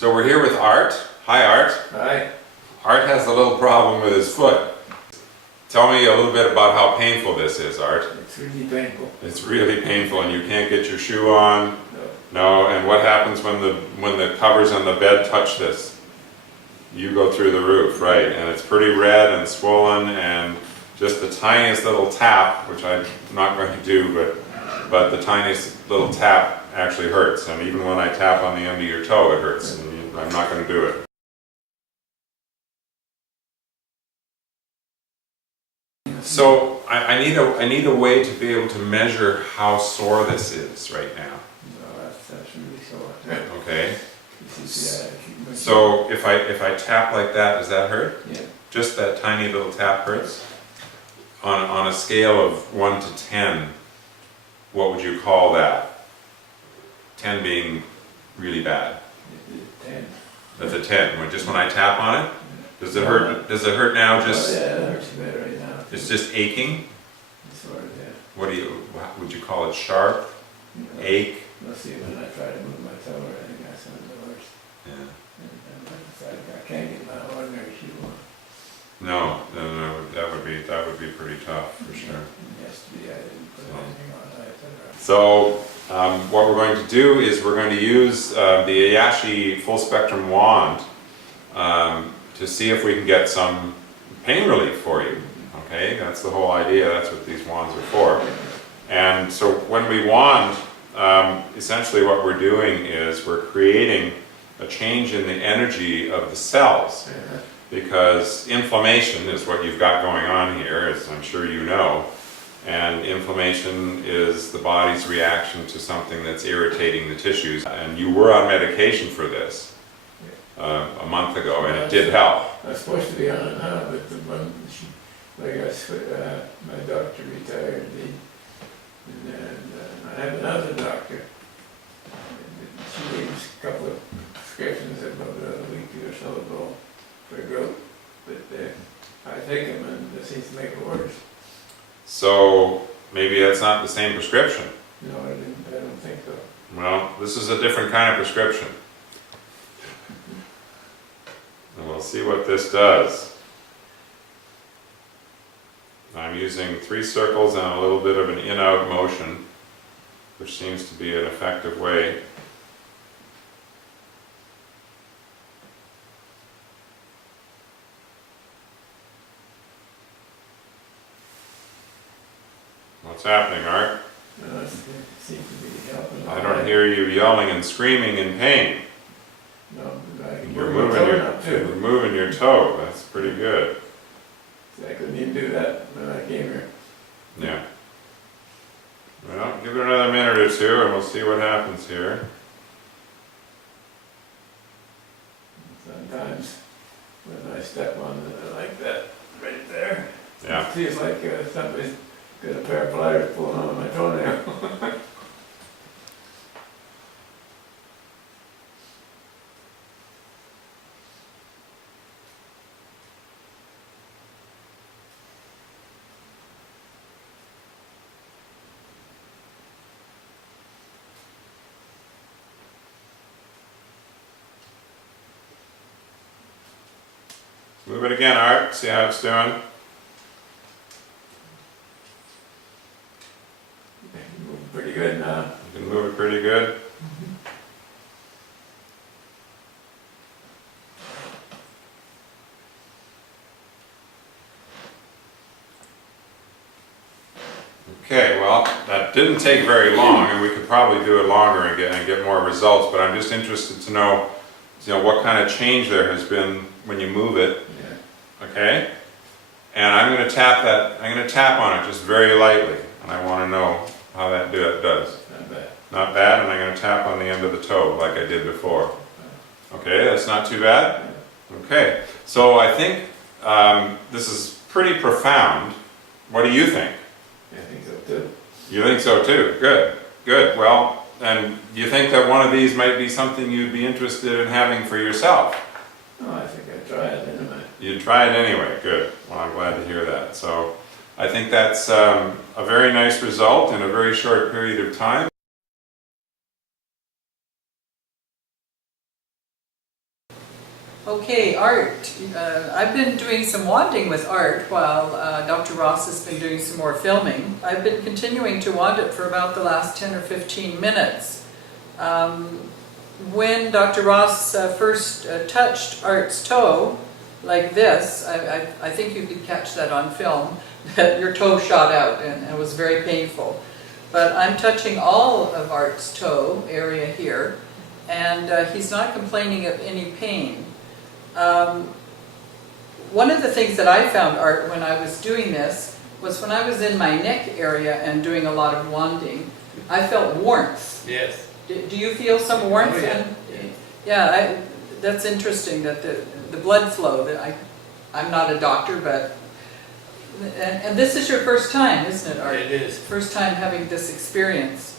So we're here with Art. Hi, Art. Hi. Art has a little problem with his foot. Tell me a little bit about how painful this is, Art. It's really painful. It's really painful, and you can't get your shoe on. No. No. And what happens when the covers on the bed touch this? You go through the roof, right? And it's pretty red and swollen, and just the tiniest little tap, which I'm not going to do, but the tiniest little tap actually hurts. And even when I tap on the end of your toe, it hurts. And I'm not going to do it. So I need a way to be able to measure how sore this is right now. No, that's really sore. Okay. So So if I tap like that, does that hurt? yeah. Just that tiny little tap hurts? On a scale of 1 to 10, what would you call that? 10 being really bad. 10. That's a 10. Just when I tap on it? Does it hurt? Does it hurt now? Just Oh, yeah, it hurts a bit right now. it's just aching. Sort of, yeah. Would you call it sharp? Ache? Let's see, when I try to move my toe, I think that's some of the worst. Yeah. And I can't get my ordinary shoe on. No, that would be pretty tough for sure. Yesterday I didn't put anything on it. So what we're going to do is we're going to use the Iyashi full spectrum wand to see if we can get some pain relief for you. Okay, that's the whole idea. That's what these wands are for. And so when we wand, essentially what we're doing is we're creating a change in the energy of the cells. Because inflammation is what you've got going on here, as I'm sure you know. And inflammation is the body's reaction to something that's irritating the tissues. And you were on medication for this a month ago, and it did help. I'm supposed to be on it now, but my doctor retired, and I have another doctor. She leaves a couple of prescriptions about a week or so ago for growth, but I take them and it seems to make it worse. So maybe that's not the same prescription. No, I don't think so. Well, this is a different kind of prescription. And we'll see what this does. I'm using 3 circles and a little bit of an in-out motion, which seems to be an effective way. What's happening, Art? No, it seems to be helping. I don't hear you yelling and screaming in pain. No, but I can You're move my toe now you're too. moving your toe. That's pretty good. I couldn't even do that when I came here. Yeah. Well, give it another minute or two and we'll see what happens here. Sometimes when I step on it like that, right there, Yeah. it feels like somebody's got a pair of pliers pulling on my toenail. Move it again, Art. See how it's doing. Pretty good now. You can move it pretty good. Okay, well, that didn't take very long, and we could probably do it longer and get more results, but I'm just interested to know, what kind of change there has been when you move it. Yeah. Okay? And I'm going to tap on it just very lightly, and I want to know how that does. Not bad. Not bad, and I'm going to tap on the end of the toe like I did before. Okay, that's not too bad. Okay, so I think this is pretty profound. What do you think? I think so too. You think so too? Good, good. Well, and you think that one of these might be something you'd be interested in having for yourself? Oh, I think I'd try it anyway. You'd try it anyway. Good. Well, I'm glad to hear that. So I think that's a very nice result in a very short period of time. Okay, Art. I've been doing some wanding with Art while Dr. Ross has been doing some more filming. I've been continuing to wand it for about the last 10 or 15 minutes. When Dr. Ross first touched Art's toe, like this, I think you could catch that on film, that your toe shot out and it was very painful. But I'm touching all of Art's toe area here, and he's not complaining of any pain. One of the things that I found, Art, when I was doing this, was when I was in my neck area and doing a lot of wanding, I felt warmth. Yes. Do you feel some warmth? Oh, yeah. Yeah, that's interesting, that the blood flow, that I'm not a doctor, but, and this is your first time, isn't it, Art? It is. First time having this experience.